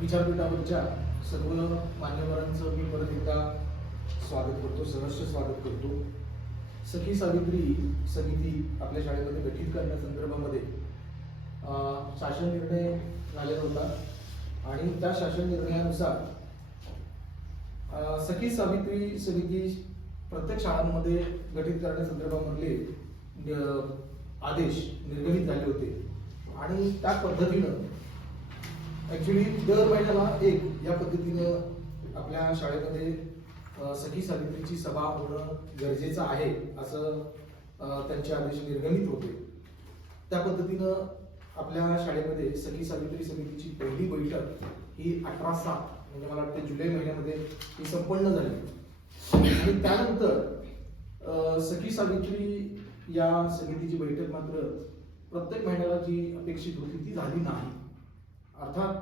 विचारपीठावरच्या सर्व मान्यवरांचं मी परत एकदा स्वागत करतो, सहर्ष स्वागत करतो. सखी सावित्री समिती आपल्या शाळेमध्ये गठीत करण्यासंदर्भामध्ये शासन निर्णय झालेला होता आणि त्या शासन निर्णयानुसार सखी सावित्री समिती प्रत्येक शाळांमध्ये गठीत करण्यासंदर्भामधले आदेश निर्गमित झाले होते आणि त्या पद्धतीनं ऍक्च्युली दर महिन्याला एक या पद्धतीनं आपल्या शाळेमध्ये सखी सावित्रीची सभा होणं गरजेचं आहे असं त्यांचे आदेश निर्गमित होते. त्या पद्धतीनं आपल्या शाळेमध्ये सखी सावित्री समितीची पहिली बैठक ही 18/7 म्हणजे मला वाटतं जुलै महिन्यामध्ये ही संपन्न झाली आणि त्यानंतर सखी सावित्री या समितीची बैठक मात्र प्रत्येक महिन्याला जी अपेक्षित होती ती झाली नाही. अर्थात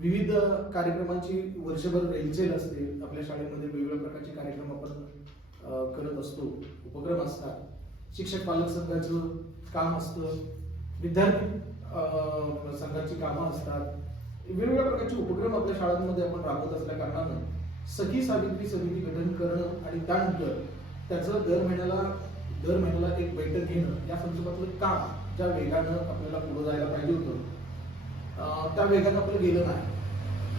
विविध कार्यक्रमांची वर्षभर रेलचेल असते. आपल्या शाळेमध्ये वेगवेगळ्या प्रकारचे कार्यक्रम आपण करत असतो, उपक्रम असतात. शिक्षक पालक संघाचं काम असतं, विद्यार्थी संघाची कामं असतात. वेगवेगळ्या प्रकारचे उपक्रम आपल्या शाळांमध्ये आपण राबवत असल्या कारणानं सखी सावित्री समिती गठन करणं आणि त्यानंतर त्याचं दर महिन्याला एक बैठक घेणं या संदर्भातलं काम ज्या वेगानं आपल्याला पुढे जायला पाहिजे होतं त्या वेगानं आपलं गेलं नाही.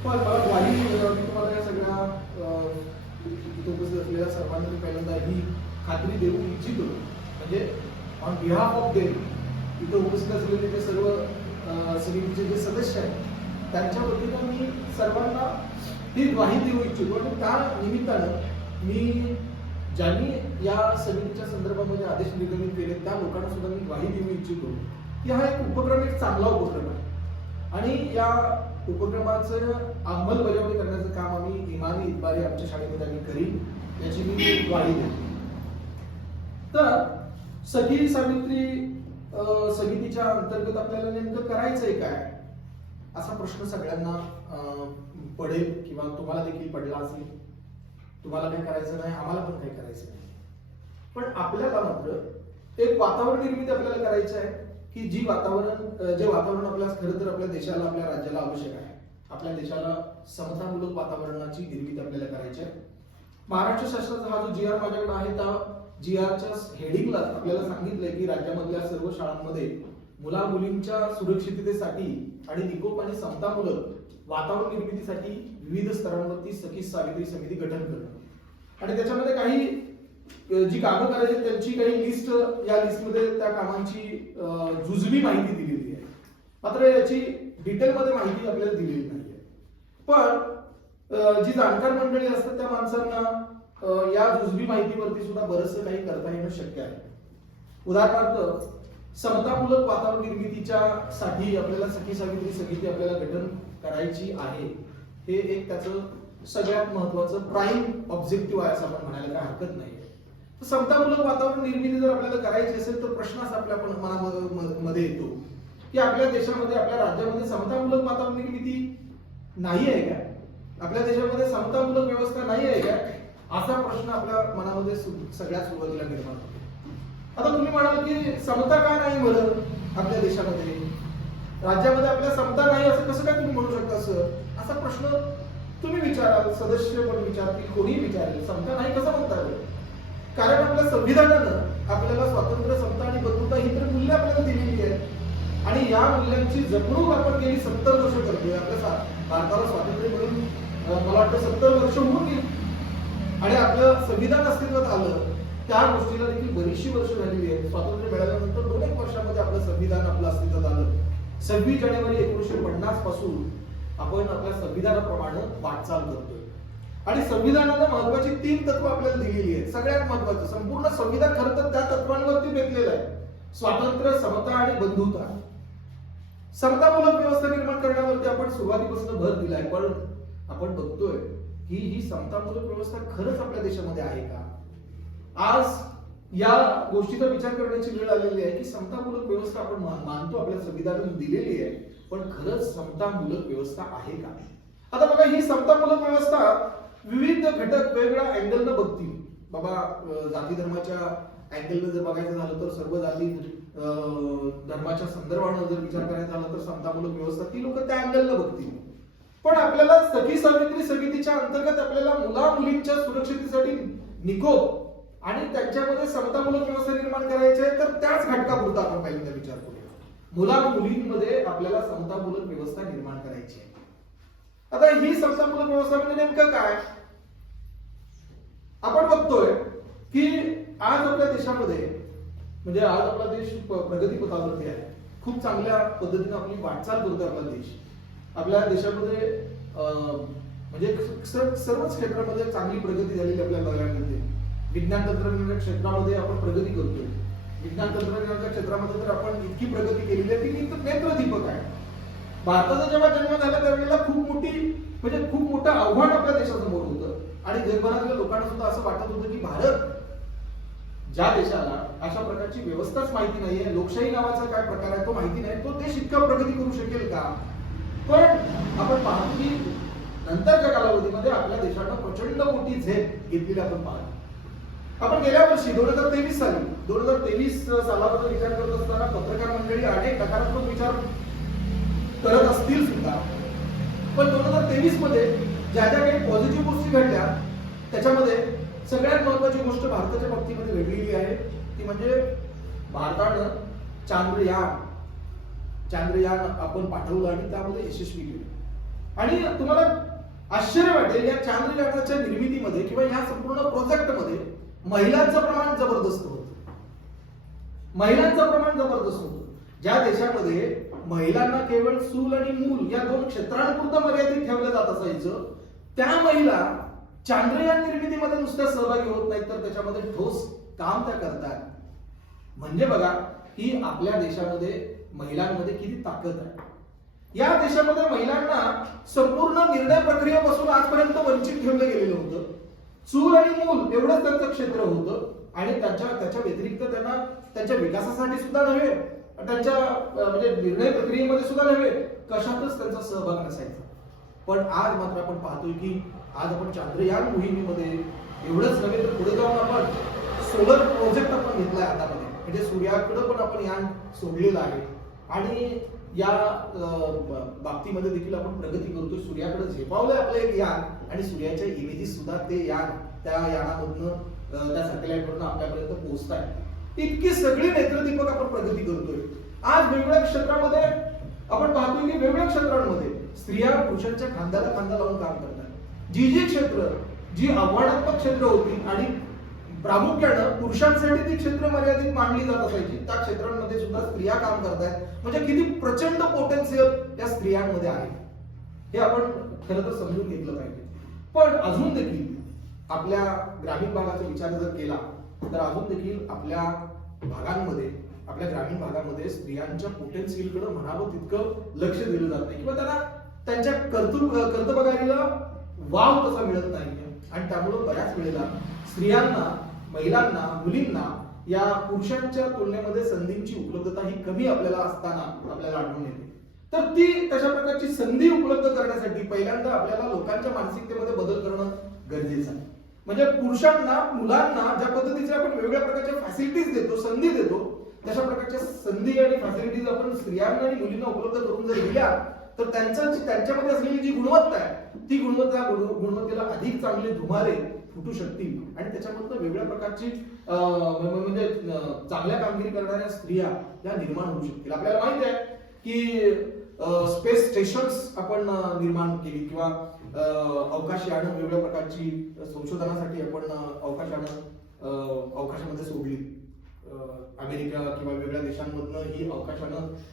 पण मला ग्वाही मी तुम्हाला या सगळ्या इथे उपस्थित असलेल्या सर्वांना पहिल्यांदा ही खात्री देऊ इच्छितो, म्हणजे ऑन बिहाफ ऑफ देम इथे उपस्थित असलेले जे सर्व समितीचे जे सदस्य आहेत त्यांच्या वतीनं मी सर्वांना ही ग्वाही देऊ इच्छितो आणि त्या निमित्तानं मी ज्यांनी या समितीच्या संदर्भामध्ये आदेश निर्गमित केले त्या लोकांना सुद्धा मी ग्वाही देऊ इच्छितो की हा एक उपक्रम एक चांगला उपक्रम आहे आणि या उपक्रमाचं अंमलबजावणी करण्याचं काम आम्ही इमानी इतबारी आमच्या शाळेमध्ये आम्ही करीन याची मी ग्वाही देतो. तर सखी सावित्री समितीच्या अंतर्गत आपल्याला नेमकं करायचंय काय असा प्रश्न सगळ्यांना पडेल किंवा तुम्हाला देखील पडला असेल. तुम्हाला काही करायचं नाही, आम्हाला पण काही करायचं नाही, पण आपल्याला मात्र एक वातावरण निर्मिती आपल्याला करायचं आहे की जे वातावरण आपल्याला खरं तर आपल्या देशाला आपल्या राज्याला आवश्यक आहे. आपल्या देशाला समतामूलक वातावरणाची निर्मिती आपल्याला करायची आहे. महाराष्ट्र शासनाचा हा जो जी आर माझ्याकडे आहे त्या जी आरच्या हेडिंगला आपल्याला सांगितलंय की राज्यामधल्या सर्व शाळांमध्ये मुला मुलींच्या सुरक्षिततेसाठी आणि निकोप आणि समतामूलक वातावरण निर्मितीसाठी विविध स्तरांवरती सखी सावित्री समिती गठन करणं आणि त्याच्यामध्ये काही जी कामं करायची त्यांची काही लिस्ट या लिस्टमध्ये त्या कामांची जुजवी माहिती दिलेली आहे. मात्र याची डिटेलमध्ये माहिती आपल्याला दिलेली नाहीये. पण जी जाणकार मंडळी असतात त्या माणसांना या जुजवी माहितीवरती सुद्धा बरंचसं काही करता येणं शक्य आहे. उदाहरणार्थ समतामूलक वातावरण निर्मितीच्या साठी आपल्याला सखी सावित्री समिती आपल्याला गठन करायची आहे. हे एक त्याचं सगळ्यात महत्वाचं प्राईम ऑब्जेक्टिव्ह आहे असं आपण म्हणायला काही हरकत नाही. समतामूलक वातावरण निर्मिती जर आपल्याला करायची असेल तर प्रश्न असा आपल्या मनामध्ये येतो की आपल्या देशामध्ये आपल्या राज्यामध्ये समतामूलक वातावरण निर्मिती नाही आहे का, आपल्या देशामध्ये समतामूलक व्यवस्था नाही आहे का असा प्रश्न आपल्या मनामध्ये सगळ्यात सुरुवातीला निर्माण होतो. आता तुम्ही म्हणाल की समता का नाही बरं आपल्या देशामध्ये, राज्यामध्ये आपल्या समता नाही असं कसं काय तुम्ही म्हणू शकता असा प्रश्न तुम्ही विचाराल, सदस्य पण विचारतील, कोणी विचारेल. समता नाही कसं म्हणता येईल? कारण आपल्या संविधानानं आपल्याला स्वातंत्र्य, समता आणि बंधुता ही तर मूल्य आपल्याला दिलेली आहेत आणि या मूल्यांची जपणूक आपण गेली 70 वर्ष करतोय. आपल्या भारताला स्वातंत्र्य मिळून मला वाटतं 70 वर्ष होऊन गेली आणि आपलं संविधान अस्तित्वात आलं त्या गोष्टीला देखील बरीचशी वर्ष झालेली आहेत. स्वातंत्र्य मिळाल्यानंतर 2-1 वर्षामध्ये आपलं संविधान आपलं अस्तित्वात आलं. 26 जानेवारी 1950 पासून आपण आपल्या संविधानाप्रमाणे वाटचाल करतोय आणि संविधानानं महत्वाची 3 तत्व आपल्याला दिलेली आहेत. सगळ्यात महत्वाचं संपूर्ण संविधान खरं तर त्या तत्वांवरती बेतलेलं आहे. स्वातंत्र्य, समता आणि बंधुता. समतामूलक व्यवस्था निर्माण करण्यावरती आपण सुरुवातीपासून भर दिलाय, पण आपण बघतोय की ही समतामूलक व्यवस्था खरंच आपल्या देशामध्ये आहे का? आज या गोष्टीचा विचार करण्याची वेळ आलेली आहे की समतामूलक व्यवस्था आपण मानतो आपल्या संविधानाने दिलेली आहे, पण खरंच समतामूलक व्यवस्था आहे का? आता बघा, ही समतामूलक व्यवस्था विविध घटक वेगवेगळ्या अँगलनं बघतील. बाबा जाती धर्माच्या अँगलनं जर बघायचं झालं तर सर्व जाती धर्माच्या संदर्भानं जर विचार करायचा झाला तर समतामूलक व्यवस्था, ती लोक त्या अँगलला बघतील. पण आपल्याला सखी सावित्री समितीच्या अंतर्गत आपल्याला मुला मुलींच्या सुरक्षितेसाठी निकोप आणि त्यांच्यामध्ये समतामूलक व्यवस्था निर्माण करायची आहे, तर त्याच घटकापुरता आपण पहिल्यांदा विचार करूया. मुला मुलींमध्ये आपल्याला समतामूलक व्यवस्था निर्माण करायची आहे. आता ही समतामूलक व्यवस्था म्हणजे नेमकं काय? आपण बघतोय की आज आपल्या देशामध्ये, म्हणजे आज आपला देश प्रगती पथावरती आहे. खूप चांगल्या पद्धतीने आपली वाटचाल करतोय आपला देश. आपल्या देशामध्ये म्हणजे सर्वच क्षेत्रामध्ये चांगली प्रगती झालेली आपल्याला बघायला मिळते. विज्ञान तंत्रज्ञानाच्या क्षेत्रामध्ये आपण प्रगती करतोय. विज्ञान तंत्रज्ञानाच्या क्षेत्रामध्ये तर आपण इतकी प्रगती केलेली आहे की नेत्रदीपक आहे. भारताचा जेव्हा जन्म झाला त्यावेळेला खूप मोठं आव्हान आपल्या देशासमोर होतं आणि जगभरातल्या लोकांना सुद्धा असं वाटत होतं की भारत, ज्या देशाला अशा प्रकारची व्यवस्थाच माहिती नाहीये, लोकशाही नावाचा काय प्रकार आहे तो माहिती नाही, तो देश इतका प्रगती करू शकेल का? पण आपण पाहतो की नंतरच्या कालावधीमध्ये आपल्या देशानं प्रचंड मोठी झेप घेतलेली आपण पाहतो. आपण गेल्या वर्षी 2023 सालाबद्दल विचार करत असताना पत्रकार मंडळी अनेक नकारात्मक विचार करत असतील सुद्धा, पण 2023 मध्ये ज्या काही पॉझिटिव्ह गोष्टी घडल्या त्याच्यामध्ये सगळ्यात महत्वाची गोष्ट भारताच्या बाबतीमध्ये घडलेली आहे ती म्हणजे भारतानं चांद्रयान आपण पाठवलं आणि त्यामध्ये यशस्वी केलं. आणि तुम्हाला आश्चर्य वाटेल, या चांद्रयानाच्या निर्मितीमध्ये किंवा या संपूर्ण प्रोजेक्टमध्ये महिलांचं प्रमाण जबरदस्त होतं. ज्या देशामध्ये महिलांना केवळ चूल आणि मूल या दोन क्षेत्रांपुरतं मर्यादित ठेवलं जात असायचं, त्या महिला चांद्रयान निर्मितीमध्ये नुसत्या सहभागी होत नाहीत तर त्याच्यामध्ये ठोस काम त्या करतात. म्हणजे बघा की आपल्या देशामध्ये महिलांमध्ये किती ताकद आहे. या देशामध्ये महिलांना संपूर्ण निर्णय प्रक्रियेपासून आजपर्यंत वंचित ठेवलं गेलेलं होतं. चूल आणि मूल एवढंच त्यांचं क्षेत्र होतं आणि त्याच्या व्यतिरिक्त त्यांना त्यांच्या विकासासाठी सुद्धा नव्हे, त्यांच्या म्हणजे निर्णय प्रक्रियेमध्ये सुद्धा नव्हे, कशातच त्यांचा सहभाग नसायचा. पण आज मात्र आपण पाहतोय की आज आपण चांद्रयान मोहिमेमध्ये एवढंच नव्हे तर पुढे जाऊन आपण सोलर प्रोजेक्ट आपण घेतलाय हातामध्ये, म्हणजे सूर्याकडे पण आपण यान सोडलेलं आहे आणि या बाबतीमध्ये देखील आपण प्रगती करतोय. सूर्याकडे झेपावलंय आपलं एक यान आणि सूर्याच्या इमेजेस सुद्धा ते यान त्या यानामधनं त्या सॅटेलाइटवरनं आपल्यापर्यंत पोहोचत आहे. इतकी सगळी नेत्रदीपक आपण प्रगती करतोय. आज वेगवेगळ्या क्षेत्रामध्ये आपण पाहतोय की वेगवेगळ्या क्षेत्रांमध्ये स्त्रिया पुरुषांच्या खांद्याला खांदा लावून काम करतात. जी आव्हानात्मक क्षेत्र होती आणि प्रामुख्यानं पुरुषांसाठी ती क्षेत्र मर्यादित मानली जात असायची, त्या क्षेत्रांमध्ये सुद्धा स्त्रिया काम करतायत. म्हणजे किती प्रचंड पोटेन्शियल या स्त्रियांमध्ये आहे हे आपण खरं तर समजून घेतलं पाहिजे. पण अजून देखील आपल्या ग्रामीण भागाचा विचार जर केला तर अजून देखील आपल्या ग्रामीण भागामध्ये स्त्रियांच्या पोटेन्शियलकडे म्हणावं तितकं लक्ष दिलं जात नाही किंवा त्यांना त्यांच्या कर्तबगारीला वाव तसा मिळत नाही. आणि त्यामुळे बऱ्याच वेळेला स्त्रियांना, महिलांना, मुलींना या पुरुषांच्या तुलनेमध्ये संधींची उपलब्धता ही कमी आपल्याला असताना आपल्याला आढळून येते. तर ती तशा प्रकारची संधी उपलब्ध करण्यासाठी पहिल्यांदा आपल्याला लोकांच्या मानसिकतेमध्ये बदल करणं गरजेचं आहे. म्हणजे पुरुषांना, मुलांना ज्या पद्धतीचे आपण वेगवेगळ्या प्रकारच्या फॅसिलिटीज देतो, संधी देतो, तशा प्रकारच्या संधी आणि फॅसिलिटीज आपण स्त्रियांना आणि मुलींना उपलब्ध करून जर दिल्या तर त्यांच्यामध्ये असलेली जी गुणवत्ता आहे ती गुणवत्तेला अधिक चांगले धुमारे फुटू शकतील आणि त्याच्यामधून वेगवेगळ्या प्रकारची म्हणजे चांगल्या कामगिरी करणाऱ्या स्त्रिया या निर्माण होऊ शकतील. आपल्याला माहिती आहे की स्पेस स्टेशन्स आपण निर्माण केली किंवा अवकाशयानं वेगवेगळ्या प्रकारची संशोधनासाठी आपण अवकाशामध्ये सोडली. अमेरिका किंवा वेगवेगळ्या देशांमधनं ही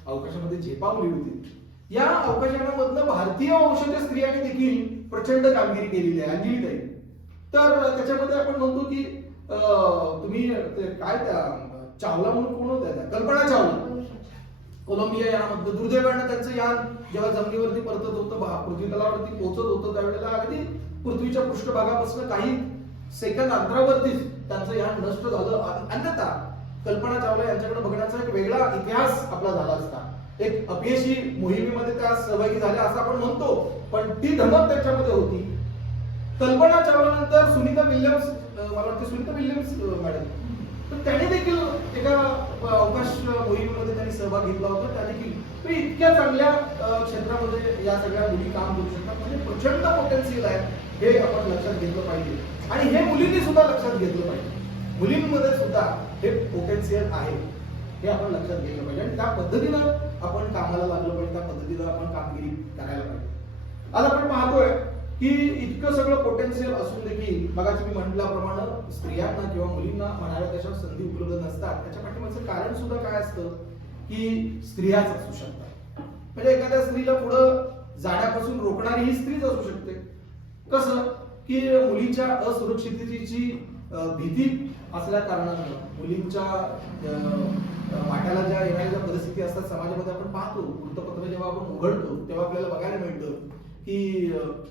अवकाशामध्ये झेपावली होती. या अवकाशयानामधनं भारतीय वंशाच्या स्त्रियांनी देखील प्रचंड कामगिरी केलेली आहे. अंजलीताई, तर त्याच्यामध्ये आपण म्हणतो की तुम्ही काय त्या चावला म्हणून कोण होत्या, त्या कल्पना चावला, कोलंबिया यानामधलं दुर्दैवानं त्यांचं यान जेव्हा जमिनीवरती परतत होतं, पृथ्वी तलावरती पोहोचत होतं, त्यावेळेला अगदी पृथ्वीच्या पृष्ठभागापासून काही सेकंद अंतरावरतीच त्यांचं यान नष्ट झालं. अन्यथा कल्पना चावला यांच्याकडे बघण्याचा एक वेगळा इतिहास आपला झाला असता. एक अपयशी मोहिमेमध्ये त्या सहभागी झाल्या असं आपण म्हणतो, पण ती धमक त्यांच्यामध्ये होती. कल्पना चावला नंतर सुनीता विल्यम्स मॅडम तर त्याने देखील एका अवकाश मोहिमेमध्ये त्यांनी सहभाग घेतला होता. त्या देखील इतक्या चांगल्या क्षेत्रामध्ये या सगळ्या मुली काम करू शकतात, म्हणजे प्रचंड पोटेन्शियल आहे हे आपण लक्षात घेतलं पाहिजे. आणि हे मुलींनी सुद्धा लक्षात घेतलं पाहिजे. मुलींमध्ये सुद्धा हे पोटेन्शियल आहे हे आपण लक्षात घेतलं पाहिजे आणि त्या पद्धतीनं आपण कामाला लागलं पाहिजे, त्या पद्धतीनं आपण कामगिरी करायला पाहिजे. आज आपण पाहतोय की इतकं सगळं पोटेन्शियल असून देखील मगाशी मी म्हटल्याप्रमाणे स्त्रियांना किंवा मुलींना म्हणाव्या तशा संधी उपलब्ध नसतात. त्याच्या पाठीमागचं कारण सुद्धा काय असतं की स्त्रियाच असू शकतात. म्हणजे एखाद्या स्त्रीला पुढं जाण्यापासून रोखणारी ही स्त्रीच असू शकते. कसं की मुलीच्या असुरक्षिततेची भीती असल्या कारणानं मुलींच्या वाट्याला ज्या येणाऱ्या परिस्थिती असतात समाजामध्ये आपण पाहतो. वृत्तपत्र जेव्हा आपण उघडतो तेव्हा आपल्याला बघायला मिळतं की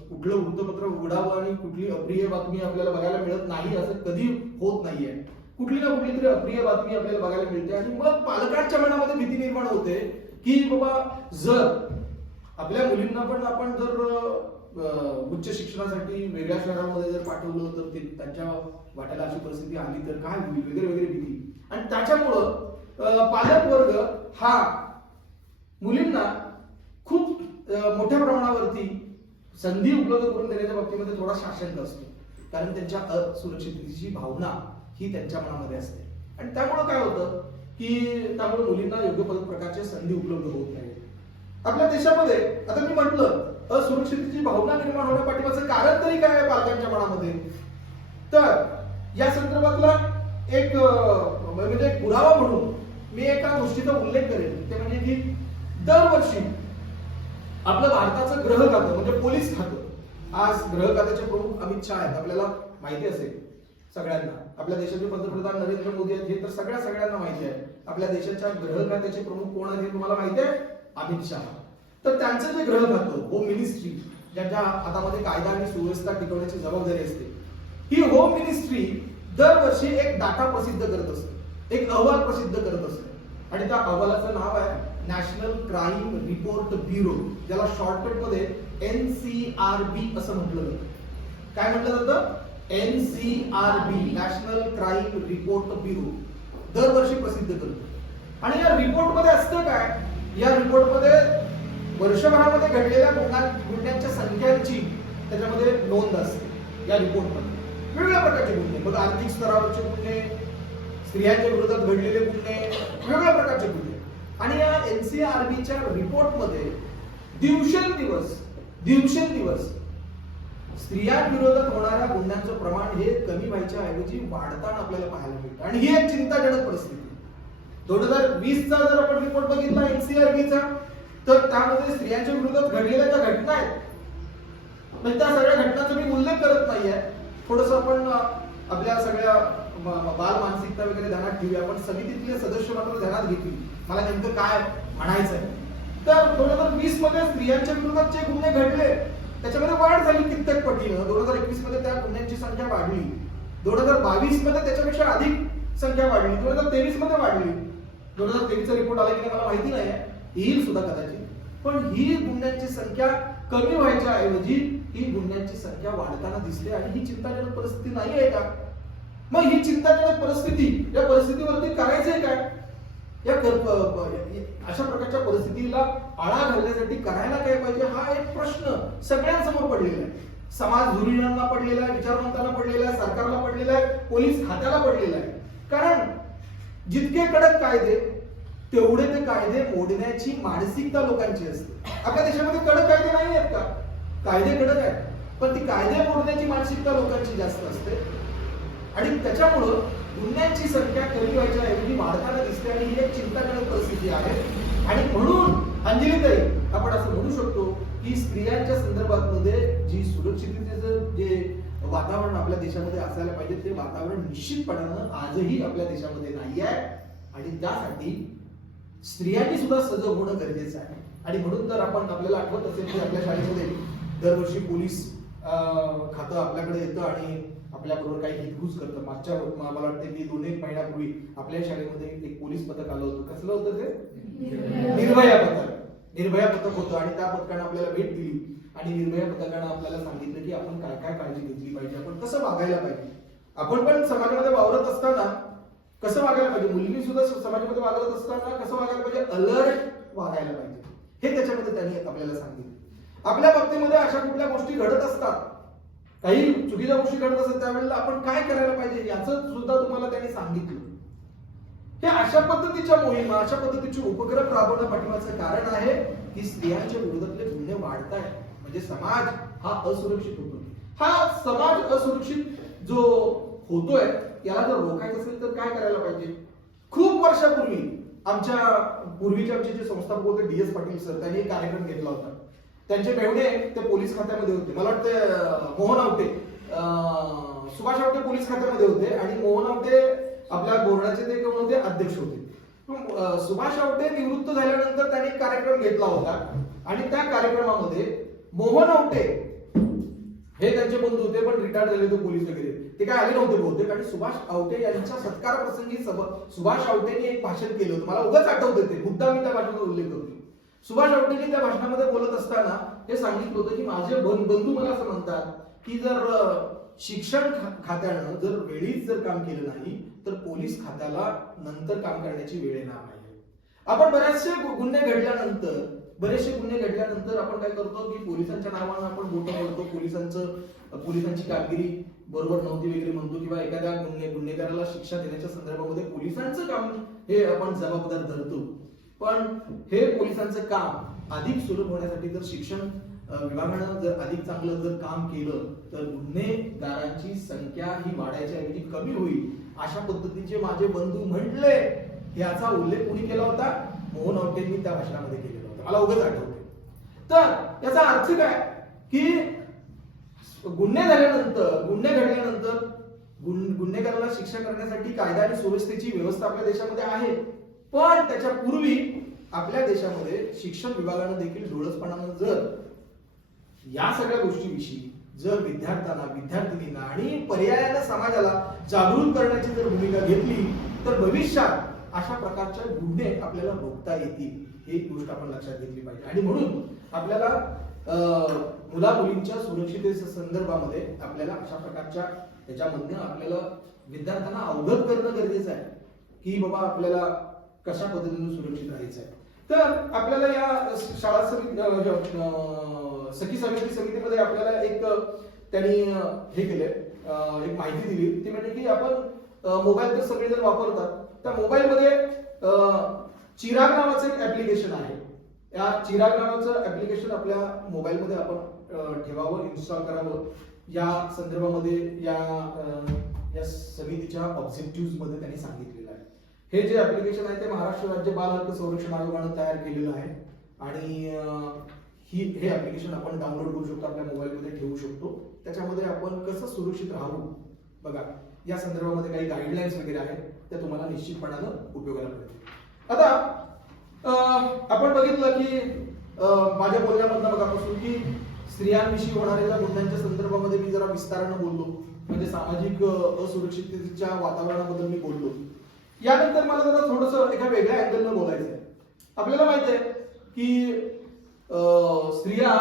कुठलं वृत्तपत्र उघडावं आणि कुठली अप्रिय बातमी आपल्याला बघायला मिळत नाही असं कधी होत नाहीये. कुठली ना कुठली तरी अप्रिय बातमी आपल्याला बघायला मिळते आणि मग पालकांच्या मनामध्ये भीती निर्माण होते की बाबा जर आपल्या मुलींना पण आपण जर उच्च शिक्षणासाठी वेगळ्या शहरामध्ये जर पाठवलं तर त्यांच्या वाट्याला अशी परिस्थिती आली तर काय होईल वगैरे वगैरे भीती. आणि त्याच्यामुळं पालक वर्ग हा मुलींना खूप मोठ्या प्रमाणावरती संधी उपलब्ध करून देण्याच्या बाबतीमध्ये थोडा साशंक असतो. कारण त्यांच्या असुरक्षिततेची भावना ही त्यांच्या मनामध्ये असते आणि त्यामुळं काय होतं की त्यामुळे मुलींना योग्य प्रकारच्या संधी उपलब्ध होत नाही. आपल्या देशामध्ये आता मी म्हटलं असुरक्षिततेची भावना निर्माण होण्यापाठीमागचं कारण तरी काय आहे पालकांच्या मनामध्ये. तर या संदर्भातला एक म्हणजे पुरावा म्हणून मी एका गोष्टीचा उल्लेख करेन. ते म्हणजे की दरवर्षी आपलं भारताचं गृह खातं म्हणजे पोलीस खातं, आज गृह खात्याचे प्रमुख अमित शहा आहेत, आपल्याला माहिती असेल सगळ्यांना. आपल्या देशाचे पंतप्रधान नरेंद्र मोदी आहेत हे तर सगळ्यांना माहिती आहे. आपल्या देशाच्या गृह खात्याचे प्रमुख कोण आहेत हे तुम्हाला माहिती आहे? अमित शहा. तर त्यांचं जे गृह खातं होम मिनिस्ट्री ज्यांच्या हातामध्ये कायदा आणि सुव्यवस्था टिकवण्याची जबाबदारी असते, ही होम मिनिस्ट्री दरवर्षी एक डाटा प्रसिद्ध करत असते, एक अहवाल प्रसिद्ध करत असते आणि त्या अहवालाचं नाव आहे नॅशनल क्राईम रिपोर्ट ब्युरो, ज्याला शॉर्टकट मध्ये NCRB असं म्हटलं जातं. काय म्हटलं जातं? NCRB, national crime report bureau दरवर्षी प्रसिद्ध करतो. आणि या रिपोर्ट मध्ये असतं काय? या रिपोर्ट मध्ये वर्षभरामध्ये घडलेल्या गुन्ह्यांच्या संख्यांची त्याच्यामध्ये नोंद असते. या रिपोर्ट मध्ये वेगवेगळ्या प्रकारचे गुन्हे, बघा आर्थिक स्तरावरचे गुन्हे, स्त्रियांच्या विरोधात घडलेले गुन्हे, वेगवेगळ्या प्रकारचे गुन्हे. आणि या NCRBच्या रिपोर्ट मध्ये दिवसेंदिवस स्त्रियांविरोधात होणाऱ्या गुन्ह्यांचं प्रमाण हे कमी व्हायच्या ऐवजी वाढताना आपल्याला पाहायला मिळतं. आणि ही एक चिंताजनक परिस्थिती. 2020चा जर आपण रिपोर्ट बघितला NCRBचा, तर त्यामध्ये स्त्रियांच्या विरोधात घडलेल्या ज्या घटना आहेत त्या सगळ्या घटनांचा मी उल्लेख करत नाहीये. थोडस आपण आपल्या सगळ्या बाल मानसिकता वगैरे ध्यानात ठेवूया. आपण समितीतले सदस्य मात्र ध्यानात घेतील मला नेमकं काय म्हणायचं आहे. तर 2020 मध्ये स्त्रियांच्या विरोधात जे गुन्हे घडले त्याच्यामध्ये वाढ झाली कित्येक पटीनं. 2021 मध्ये त्या गुन्ह्यांची संख्या वाढली, 2022 मध्ये त्याच्यापेक्षा अधिक संख्या वाढली, 2023 मध्ये वाढली. 2023चा रिपोर्ट आला की नाही मला माहिती नाही, येईल सुद्धा कदाचित. पण ही गुन्ह्यांची संख्या कमी व्हायच्या ऐवजी ही गुन्ह्यांची संख्या वाढताना दिसते आणि ही चिंताजनक परिस्थिती नाही आहे का? मग ही चिंताजनक परिस्थिती, या परिस्थितीवरती करायचंय काय? या अशा प्रकारच्या परिस्थितीला आळा घालण्यासाठी करायला काय पाहिजे हा एक प्रश्न सगळ्यांसमोर पडलेला आहे. समाज धुरीणांना पडलेला आहे, विचारवंतांना पडलेला आहे, सरकारला पडलेला आहे, पोलीस खात्याला पडलेला आहे. कारण जितके कडक कायदे तेवढे ते कायदे मोडण्याची मानसिकता लोकांची असते. आपल्या देशामध्ये कडक कायदे नाही आहेत का? कायदे कडक आहेत, पण ती कायदे मोडण्याची मानसिकता लोकांची जास्त असते आणि त्याच्यामुळं गुन्ह्यांची संख्या कमी व्हायच्या ऐवजी वाढताना दिसते आणि ही एक चिंताजनक परिस्थिती आहे. आणि म्हणून अंजलीताई आपण असं म्हणू शकतो की स्त्रियांच्या संदर्भात मध्ये जी सुरक्षिततेचं जे वातावरण आपल्या देशामध्ये असायला पाहिजे ते वातावरण निश्चितपणानं आजही आपल्या देशामध्ये नाही आहे आणि त्यासाठी स्त्रियांनी सुद्धा सजग होणं गरजेचं आहे. आणि म्हणून तर आपण आपल्याला आठवत असेल की आपल्या शाळेमध्ये दरवर्षी पोलीस खातं आपल्याकडे येतं आणि आपल्याबरोबर काही हितगुज करतं. मागच्या मला वाटतं की 2-1 महिन्यापूर्वी आपल्या शाळेमध्ये एक पोलीस पथक आलं होतं. कसलं होतं ते? निर्भया पथक. निर्भया पथक होतं आणि त्या पथकाने आपल्याला भेट दिली आणि निर्भया पथकाने आपल्याला सांगितलं की आपण काय काय काळजी घेतली पाहिजे, आपण कसं वागायला पाहिजे. आपण पण समाजामध्ये वावरत असताना कसं वागायला पाहिजे, मुलगी सुद्धा समाजामध्ये वागत असताना कसं वागायला पाहिजे, अलर्ट वागायला पाहिजे, हे त्याच्यामध्ये त्यांनी आपल्याला सांगितलं. आपल्या बाबतीमध्ये अशा कुठल्या गोष्टी घडत असतात, काही चुकीच्या गोष्टी घडत असतात, त्यावेळेला आपण काय करायला पाहिजे याचं सुद्धा तुम्हाला त्यांनी सांगितलं. हे अशा पद्धतीच्या मोहिमा, अशा पद्धतीचे उपक्रम राबवणं पाठीमागचं कारण आहे की स्त्रियांच्या विरोधातले गुन्हे वाढत आहेत, म्हणजे समाज हा असुरक्षित होतो. हा समाज असुरक्षित जो होतोय याला जर रोखायचं असेल तर काय करायला पाहिजे. खूप वर्षापूर्वी पूर्वीचे आमचे जे संस्थापक होते DS पाटील सर, त्यांनी एक कार्यक्रम घेतला होता. त्यांचे मेहुणे ते पोलीस खात्यामध्ये होते, मला वाटतं मोहन आवटे, सुभाष आवटे पोलीस खात्यामध्ये होते आणि मोहन आवटे आपल्या बोर्डाचे ते कोण होते, अध्यक्ष होते. सुभाष आवटे निवृत्त झाल्यानंतर त्यांनी एक कार्यक्रम घेतला होता आणि त्या कार्यक्रमामध्ये मोहन आवटे हे त्यांचे बंधू होते, पण रिटायर झाले होते पोलीस वगैरे, ते काय आले नव्हते बहुतेक. आणि सुभाष आवटे यांच्या सत्कार प्रसंगी सुभाष आवटेंनी एक भाषण केलं होतं, मला उगाच आठवतं ते, मुद्दा मी त्या भाषणाचा उल्लेख करतो. सुभाष आवटेंनी त्या भाषणामध्ये बोलत असताना हे सांगितलं होतं की माझे बंधू मला असं म्हणतात की जर शिक्षण खात्यानं जर वेळीच जर काम केलं नाही तर पोलीस खात्याला नंतर काम करण्याची वेळ येणार नाही. आपण बरेचसे गुन्हे घडल्यानंतर आपण काय करतो की पोलिसांच्या नावानं आपण बोटं बोलतो, पोलिसांची कामगिरी बरोबर नव्हती वगैरे म्हणतो, किंवा एखाद्या गुन्हेगाराला शिक्षा देण्याच्या संदर्भामध्ये पोलिसांचं काम हे आपण जबाबदार धरतो. पण हे पोलिसांचं काम अधिक सुलभ होण्यासाठी जर शिक्षण विभागानं जर अधिक चांगलं जर काम केलं तर गुन्हेगारांची संख्या ही वाढायच्या ऐवजी कमी होईल, अशा पद्धतीचे माझे बंधू म्हटले. याचा उल्लेख कोणी केला होता, मोहन आवटेंनी त्या भाषणामध्ये केलेला होता, मला उगाच आठवते. तर याचा अर्थ काय की गुन्हे घडल्यानंतर गुन्हेगाराला शिक्षा करण्यासाठी कायदा आणि सुव्यवस्थेची व्यवस्था आपल्या देशामध्ये आहे, पण त्याच्या पूर्वी आपल्या देशामध्ये शिक्षण विभागानं देखील डोळसपणानं जर या सगळ्या गोष्टीविषयी जर विद्यार्थ्यांना आणि पर्यायानं समाजाला जागृत करण्याची जर भूमिका घेतली तर भविष्यात अशा प्रकारच्या गुन्हे आपल्याला रोखता येतील, ही गोष्ट आपण लक्षात घेतली पाहिजे. आणि म्हणून आपल्याला मुला मुलींच्या सुरक्षिततेच्या संदर्भामध्ये आपल्याला अशा प्रकारच्या याच्यामधनं आपल्याला विद्यार्थ्यांना अवगत करणं गरजेचं आहे की बाबा आपल्याला कशा पद्धतीने सुरक्षित राहायचं आहे. तर आपल्याला या शाळा सखी सावित्री समितीमध्ये आपल्याला एक त्यांनी हे केलंय, एक माहिती दिली, ती म्हणजे की आपण मोबाईल तर सगळेजण वापरतात, त्या मोबाईलमध्ये चिराग नावाचं एक ऍप्लिकेशन आहे. या चिराग नावाचं ऍप्लिकेशन आपल्या मोबाईलमध्ये आपण ठेवावं, इन्स्टॉल करावं. या संदर्भामध्ये या समितीच्या ऑब्जेक्टिव्ह मध्ये त्यांनी सांगितलेलं आहे. हे जे ऍप्लिकेशन आहे ते महाराष्ट्र राज्य बाल हक्क संरक्षण आयोगानं तयार केलेलं आहे आणि हे ऍप्लिकेशन आपण डाउनलोड करू शकतो, आपल्या मोबाईलमध्ये ठेवू शकतो. त्याच्यामध्ये आपण कसं सुरक्षित राहू बघा या संदर्भामध्ये काही गाईडलाईन्स वगैरे आहेत, त्या तुम्हाला निश्चितपणानं उपयोगाला पडतील. आता आपण बघितलं की माझ्या बोलण्यामधनं बघापासून की स्त्रियांविषयी होणाऱ्या गुन्ह्यांच्या संदर्भामध्ये मी जरा विस्तारानं बोललो, म्हणजे सामाजिक असुरक्षिततेच्या वातावरणाबद्दल मी बोललो. यानंतर मला जरा थोडंसं एका वेगळ्या अँगलनं बोलायचं आहे. आपल्याला माहित आहे की स्त्रिया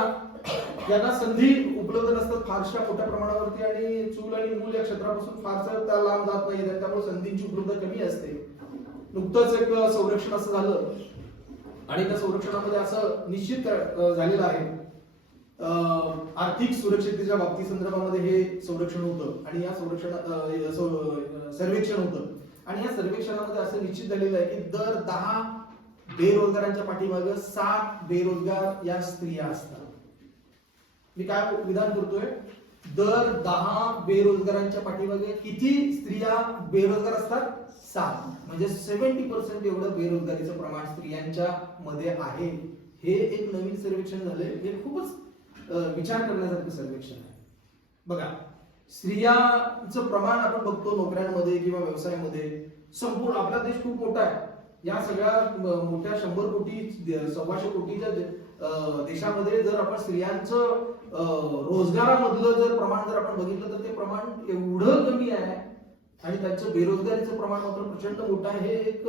यांना संधी उपलब्ध नसतात फारशा मोठ्या प्रमाणावरती, आणि चूल आणि मूल या क्षेत्रापासून फारसं त्या लांब जात नाही, त्यामुळे संधींची उपलब्धता कमी असते. नुकतंच एक संरक्षण असं झालं आणि त्या संरक्षणामध्ये असं निश्चित झालेलं आहे आर्थिक सुरक्षिततेच्या बाबती संदर्भामध्ये हे संरक्षण होतं आणि या सर्वेक्षण होतं. आणि या सर्वेक्षणामध्ये असं निश्चित झालेलं आहे की दर 10 बेरोजगारांच्या पाठीमागे 7 बेरोजगार या स्त्रिया असतात. मी काय विधान करतोय, दर 10 बेरोजगारांच्या पाठीमागे किती स्त्रिया बेरोजगार असतात? 7. म्हणजे 70% एवढं बेरोजगारीचं प्रमाण स्त्रियांच्या मध्ये आहे. हे एक नवीन सर्वेक्षण झालंय, हे खूपच विचार करण्यासारखं सर्वेक्षण आहे. बघा, स्त्रियांचं प्रमाण आपण बघतो नोकऱ्यांमध्ये किंवा व्यवसायामध्ये, संपूर्ण आपला देश खूप मोठा आहे. या सगळ्या मोठ्या 100 कोटी 125 कोटीच्या देशामध्ये जर आपण स्त्रियांचं रोजगारामधलं जर प्रमाण जर आपण बघितलं तर ते प्रमाण एवढं कमी आहे आणि त्यांचं बेरोजगारीचं प्रमाण मात्र प्रचंड मोठं आहे. हे एक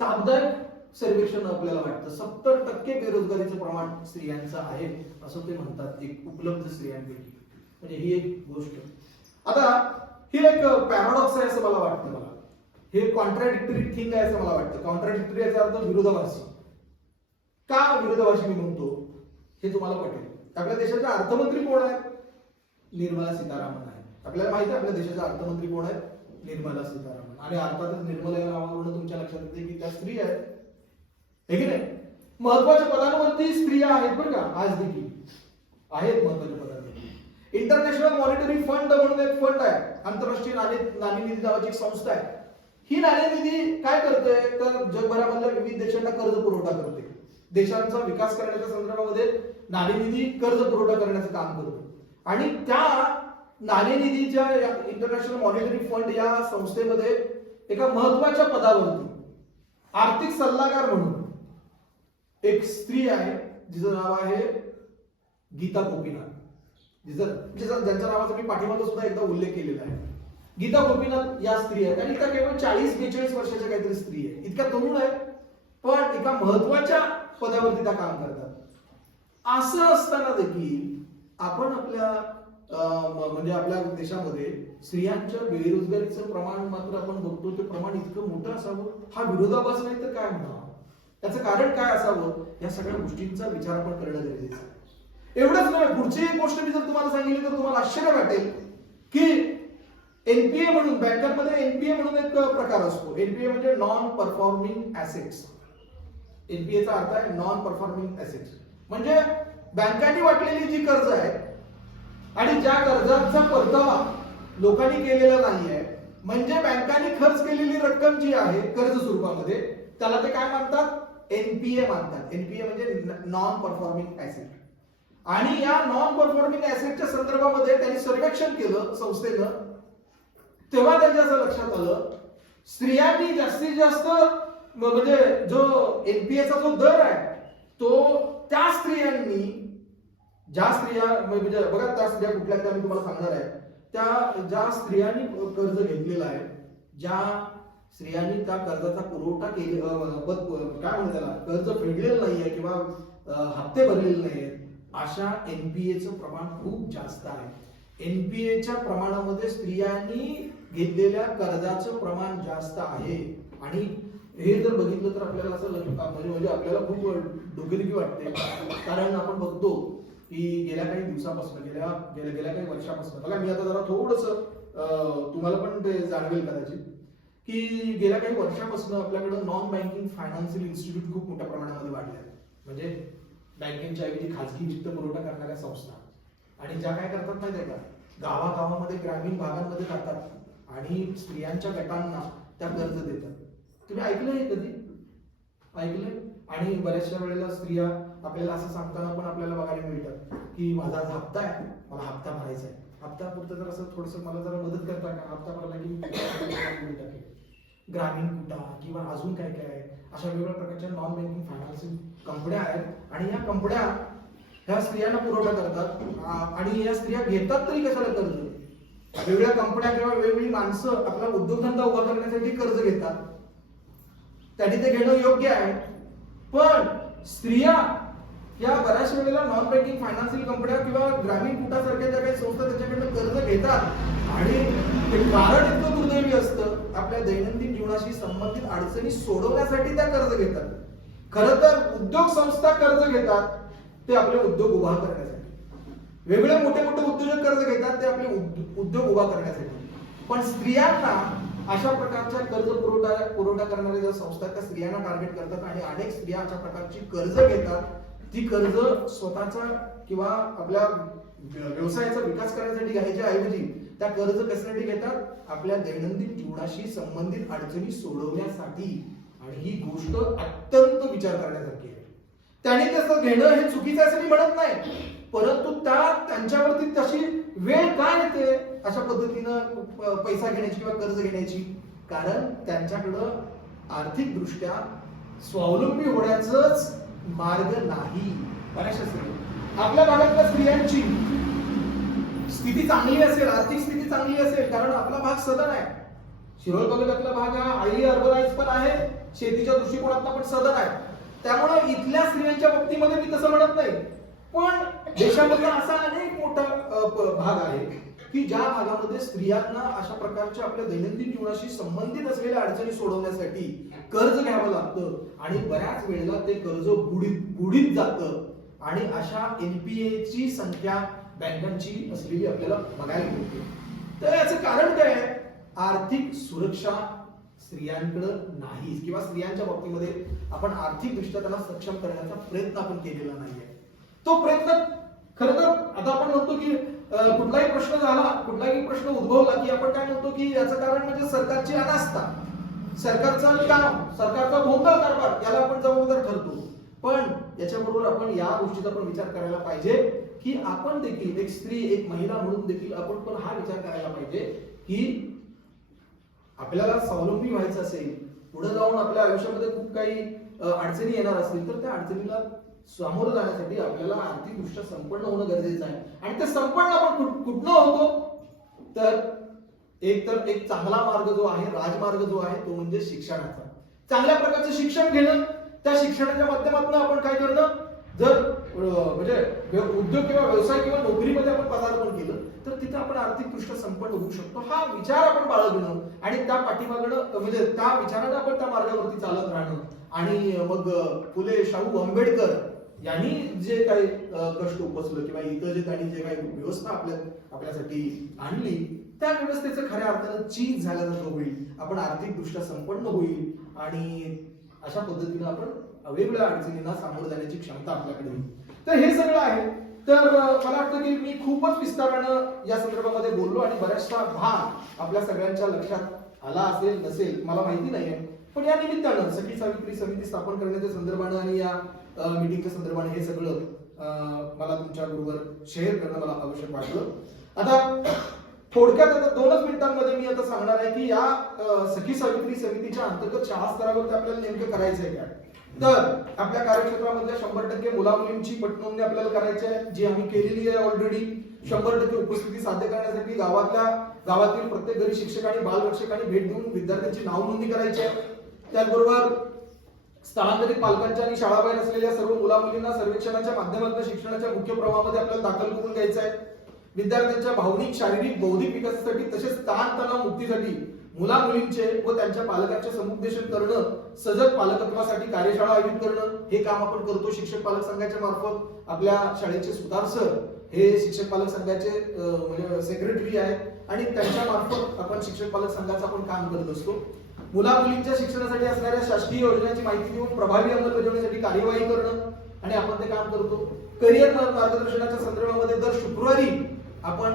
तापदायक सर्वेक्षण आपल्याला वाटतं. 70% बेरोजगारीचं प्रमाण स्त्रियांचं आहे असं ते म्हणतात, एक उपलब्ध स्त्रियांपैकी. म्हणजे ही एक गोष्ट. आता ही एक पॅराडॉक्स आहे असं मला वाटतं. मला हे कॉन्ट्राडिक्टरी थिंग आहे असं मला वाटतं. कॉन्ट्राडिक्टरी याचा अर्थ विरोधाभासी. का विरोधाभासी मी म्हणतो हे तुम्हाला पटेल. आपल्या देशाचे अर्थमंत्री कोण आहेत? निर्मला सीतारामन आहे. आपल्याला माहिती आहे आपल्या देशाचे अर्थमंत्री कोण आहेत? निर्मला सीतारामन. आणि अर्थातच निर्मला या नावावरून तुमच्या लक्षात येते की त्या स्त्री आहेत, हे की नाही? महत्वाच्या पदांवरती स्त्रिया आहेत बरं का, आज देखील आहेत महत्वाच्या पदांवरती. इंटरनॅशनल मॉनिटरी फंड म्हणून एक फंड आहे, आंतरराष्ट्रीय नाणेनिधी नावाची एक संस्था आहे. ही नाणेनिधी काय करते तर जगभरामधल्या विविध देशांना कर्ज पुरवठा करते. देशांचा विकास करण्याच्या संदर्भामध्ये नाणेनिधी कर्ज पुरवठा करण्याचं काम करतो. आणि त्या नाणेनिधीच्या इंटरनॅशनल मॉनिटरी फंड या संस्थेमध्ये एका महत्वाच्या पदावरती आर्थिक सल्लागार म्हणून एक स्त्री आहे, जिचं नाव आहे गीता गोपीनाथ. ज्यांच्या नावाचा मी पाठीमागे सुद्धा एकदा उल्लेख केलेला आहे. गीता गोपीनाथ या स्त्री आहेत आणि त्या केवळ 40-42 वर्षाच्या काहीतरी स्त्री आहे. इतक्या तरुण आहेत पण एका महत्वाच्या पदावरती त्या काम करतात. असं असताना देखील आपण आपल्या म्हणजे आपल्या देशामध्ये स्त्रियांच्या बेरोजगारीचं प्रमाण मात्र आपण बघतो ते प्रमाण इतकं मोठं असावं. हा विरोधाभास नाही तर काय म्हणावं? त्याचं कारण काय असावं? या सगळ्या गोष्टींचा विचार आपण करणं गरजेचं आहे. एवढंच नाही, पुढची एक गोष्ट मी जर तुम्हाला सांगितली तर तुम्हाला आश्चर्य वाटेल की एनपीए म्हणून बँकांमध्ये एनपीए म्हणून एक प्रकार असतो. एनपीए म्हणजे नॉन परफॉर्मिंग ऍसेट्स. एनपीएचा अर्थ आहे नॉन परफॉर्मिंग ऍसेट्स. म्हणजे बँकांनी वाटलेली जी कर्ज आहे आणि ज्या कर्जाचा परतावा लोकांनी केलेला नाहीये, म्हणजे बँकांनी खर्च केलेली रक्कम जी आहे कर्ज स्वरूपामध्ये, त्याला ते काय मानतात? एनपीए मानतात. एनपीए म्हणजे नॉन परफॉर्मिंग ऍसेट. आणि या नॉन परफॉर्मिंग ऍसेटच्या संदर्भामध्ये त्यांनी सर्वेक्षण केलं संस्थेनं. तेव्हा त्यांच्या असं लक्षात आलं स्त्रियांनी जास्तीत जास्त म्हणजे जो एनपीएचा जो दर आहे तो त्या स्त्रियांनी, ज्या स्त्रिया म्हणजे बघा त्या स्त्रिया कुठल्या त्या मी तुम्हाला सांगणार आहे, त्या ज्या स्त्रियांनी कर्ज घेतलेलं आहे, ज्या स्त्रियांनी त्या कर्जाचा पुरवठा केले काय म्हणतात त्याला, कर्ज फेडलेलं नाहीये किंवा हप्ते भरलेले नाहीये, अशा एनपीएचं प्रमाण खूप जास्त आहे. एनपीएच्या प्रमाणामध्ये स्त्रियांनी घेतलेल्या कर्जाचं प्रमाण जास्त आहे. आणि हे जर बघितलं तर आपल्याला असं म्हणजे आपल्याला खूप डोकेदुखी वाटते. कारण आपण बघतो की गेल्या काही दिवसापासून गेल्या काही वर्षापासून, बघा मी आता जरा थोडस तुम्हाला पण ते जाणवेल कदाचित की गेल्या काही वर्षापासून आपल्याकडे नॉन बँकिंग फायनान्शियल इन्स्टिट्यूट खूप मोठ्या प्रमाणामध्ये वाढले आहेत. म्हणजे बँकेच्या ऐवजी खाजगी वित्त पुरवठा करणाऱ्या संस्था, आणि ज्या काय करतात माहिती आहे का, गावागावामध्ये ग्रामीण भागांमध्ये जातात आणि स्त्रियांच्या गटांना त्या कर्ज देतात. तुम्ही ऐकलंय कधी? ऐकलंय? आणि बऱ्याचशा वेळेला स्त्रिया आपल्याला असं सांगताना पण आपल्याला बघायला मिळतात की माझा आज हप्ता आहे, मला हप्ता भरायचा आहे, हप्ता पुरतं जर असं थोडस मला जरा मदत करता का, हप्ता भरला की ग्रामीण कुटा किंवा अजून काय काय आहे, अशा वेगवेगळ्या प्रकारच्या नॉन बँकिंग फायनान्शियल कंपन्या आहेत आणि या कंपन्या ह्या स्त्रियांना पुरवठा करतात. आणि या स्त्रिया घेतात तरी कशाला कर्ज? वेगवेगळ्या कंपन्या किंवा वेगवेगळी माणसं आपला उद्योगधंदा उभा करण्यासाठी कर्ज घेतात, त्यांनी ते घेणं योग्य आहे. पण स्त्रिया या बऱ्याच वेळेला नॉन बँकिंग फायनान्शियल कंपन्या किंवा ग्रामीण कुटासारख्या ज्या काही संस्था त्याच्याकडनं कर्ज घेतात आणि ते कारण इतकं दुर्दैवी असतं, आपल्या दैनंदिन जीवनाशी संबंधित अडचणी सोडवण्यासाठी त्या कर्ज घेतात. खरं तर उद्योग संस्था कर्ज घेतात ते आपले उद्योग उभा करण्यासाठी, वेगळे मोठे मोठे उद्योजक कर्ज घेतात ते आपले उद्योग उभा करण्यासाठी. पण स्त्रियांना अशा प्रकारच्या कर्ज पुरवठा करणाऱ्या ज्या संस्था त्या स्त्रियांना टार्गेट करतात आणि अनेक स्त्रिया अशा प्रकारची कर्ज घेतात. ती कर्ज स्वतःचा किंवा आपल्या व्यवसायाचा विकास करण्यासाठी घ्यायच्या ऐवजी त्या कर्ज कशासाठी घेतात? आपल्या दैनंदिन जीवनाशी संबंधित अडचणी सोडवण्यासाठी. आणि ही गोष्ट अत्यंत विचार करण्यासारखी आहे. त्याने तसं घेणं हे चुकीचं असं मी म्हणत नाही, परंतु त्यांच्यावरती तशी वेळ काय येते अशा पद्धतीनं पैसा घेण्याची किंवा कर्ज घेण्याची? कारण त्यांच्याकडं आर्थिक दृष्ट्या स्वावलंबी होण्याचाच मार्ग नाही. बऱ्याचशा स्त्रिया, आपल्या भागातल्या स्त्रियांची स्थिती चांगली असेल, आर्थिक स्थिती चांगली असेल, कारण आपला भाग सदन आहे. शिरोळ तालुक्यातला भाग हा हायली अर्बनाइज पण आहे, शेतीच्या दृष्टिकोनातला पण सदन आहे. त्यामुळे इथल्या स्त्रियांच्या बाबतीमध्ये मी तसं म्हणत नाही, पण देशामध्ये असा अनेक मोठा भाग आहे की ज्या भागामध्ये स्त्रियांना अशा प्रकारच्या आपल्या दैनंदिन जीवनाशी संबंधित असलेल्या अडचणी सोडवण्यासाठी कर्ज घ्यावं लागतं आणि बऱ्याच वेळेला ते कर्ज बुडीत जातं आणि अशा NPA ची संख्या बँकांची असलेली आपल्याला बघायला मिळते. तर याचं कारण काय आहे? आर्थिक सुरक्षा स्त्रियांकडे नाही किंवा स्त्रियांच्या बाबतीमध्ये आपण आर्थिकदृष्ट्या त्यांना सक्षम करण्याचा प्रयत्न आपण केलेला नाहीये. तो प्रयत्न खरं तर आता आपण म्हणतो की कुठलाही प्रश्न झाला, कुठलाही प्रश्न उद्भवला की आपण काय म्हणतो की याचं कारण म्हणजे सरकारची अनास्था, सरकारचं काम, सरकारचा भोंगळ कारभार, याला आपण जबाबदार ठरतो. पण याच्याबरोबर आपण या गोष्टीचा पण विचार करायला पाहिजे की आपण देखील एक स्त्री, एक महिला म्हणून देखील आपण पण हा विचार करायला पाहिजे की आपल्याला स्वावलंबी व्हायचं असेल, पुढे जाऊन आपल्या आयुष्यामध्ये खूप काही अडचणी येणार असतील तर त्या अडचणीला सामोरं जाण्यासाठी आपल्याला आर्थिकदृष्ट्या संपन्न होणं गरजेचं आहे. आणि ते संपन्न आपण कुठनं होतो तर एक चांगला मार्ग जो आहे, राजमार्ग जो आहे तो म्हणजे शिक्षणाचा. चांगल्या प्रकारचं शिक्षण घेणं, त्या शिक्षणाच्या माध्यमातून आपण काय करणं, जर म्हणजे उद्योग किंवा व्यवसाय किंवा नोकरीमध्ये आपण पदार्पण केलं तर तिथे आपण आर्थिकदृष्ट्या संपन्न होऊ शकतो. हा विचार आपण बाळगणं आणि त्या पाठीमागणं म्हणजे त्या विचाराने आपण त्या मार्गावरती चालत राहणं. आणि मग फुले शाहू आंबेडकर यांनी जे काही कष्ट उपसलं किंवा इतर जे त्यांनी जे काही व्यवस्था आपल्यासाठी आणली त्या व्यवस्थेचं खऱ्या अर्थानं चीज झाल्याचा जो होईल, आपण आर्थिकदृष्ट्या संपन्न होईल आणि अशा पद्धतीने आपण वेगवेगळ्या अडचणींना सामोरं जाण्याची क्षमता आपल्याकडे होईल. तर हे सगळं आहे. तर मला वाटतं की मी खूपच विस्तारानं या संदर्भामध्ये बोललो आणि बऱ्याचशा भाग आपल्या सगळ्यांच्या लक्षात आला असेल नसेल मला माहिती नाहीये. पण या निमित्तानं सखी सावित्री समिती स्थापन करण्याच्या संदर्भानं आणि या मीटिंगच्या संदर्भाने हे सगळं मला तुमच्या बरोबर शेअर करणं मला आवश्यक वाटलं. आता थोडक्यात आता 2च मिनिटांमध्ये मी आता सांगणार आहे की या सखी सावित्री समितीच्या अंतर्गत शाळा स्तरावरती आपल्याला नेमकं करायचंय काय. तर आपल्या कार्यक्षेत्रामधल्या 100% मुला मुलींची पटनोंदणी आपल्याला करायची आहे, जी आम्ही केलेली आहे ऑलरेडी. 100% उपस्थिती साध्य करण्यासाठी गावातील प्रत्येक घरी शिक्षक आणि बालरक्षकांनी भेट देऊन विद्यार्थ्यांची नाव नोंदणी करायची आहे. त्याचबरोबर स्थलांतरित पालकांच्या आणि शाळाबाहेर असलेल्या सर्व मुला मुलींना सर्वेक्षणाच्या माध्यमातून शिक्षणाच्या मुख्य प्रवाहामध्ये आपल्याला दाखल करून घ्यायचं आहे. विद्यार्थ्यांच्या भावनिक, शारीरिक, बौद्धिक विकासासाठी तसेच ताणतणाव मुक्तीसाठी मुला मुलींचे व त्यांच्या पालकांचे समुपदेशन करणं, सजग पालकत्वासाठी कार्यशाळा आयोजित करणं हे काम आपण करतो. शिक्षक पालक संघाच्या मार्फत आपल्या शाळेचे सुतार सर हे शिक्षक पालक संघाचे म्हणजे सेक्रेटरी आहेत आणि त्यांच्या मार्फत आपण शिक्षक पालक संघाचं आपण काम करत असतो. मुला मुलींच्या शिक्षणासाठी असणाऱ्या शासकीय योजनांची माहिती देऊन प्रभावी अंमलबजावणीसाठी कार्यवाही करणं आणि आपण ते काम करतो. करिअर मार्गदर्शनाच्या संदर्भामध्ये दर शुक्रवारी आपण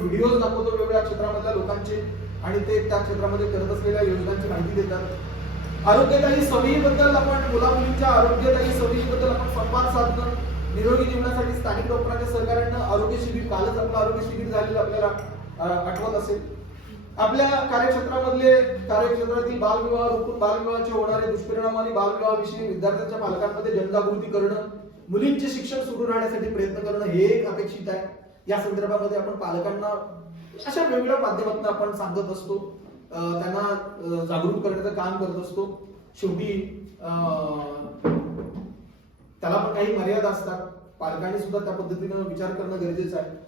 व्हिडिओज दाखवतो वेगवेगळ्या क्षेत्रामधल्या लोकांचे आणि ते त्या क्षेत्रामध्ये करत असलेल्या योजनांची माहिती देतात. आरोग्यदायी सवयीबद्दल आपण मुला मुलींच्या आरोग्यदायी सवयीबद्दल आपण संवाद साधणं, निरोगी जीवनासाठी स्थानिक डॉक्टरांच्या सहकार्यानं आरोग्य शिबिर, कालच आपलं आरोग्य शिबिर झालेलं आपल्याला आठवत असेल. आपल्या कार्यक्षेत्रातील बालविवाह रोखून बालविवाहाचे होणारे दुष्परिणाम आणि बालविवाहाविषयी विद्यार्थ्यांच्या पालकांमध्ये जनजागृती करणं, मुलींचे शिक्षण सुरू राहण्यासाठी प्रयत्न करणं हे एक अपेक्षित आहे. या संदर्भामध्ये आपण पालकांना अशा वेगवेगळ्या माध्यमातून आपण सांगत असतो, त्यांना जागरूक करण्याचं काम करत असतो. शेवटी त्याला पण काही मर्यादा असतात, पालकांनी सुद्धा त्या पद्धतीने विचार करणं गरजेचं आहे.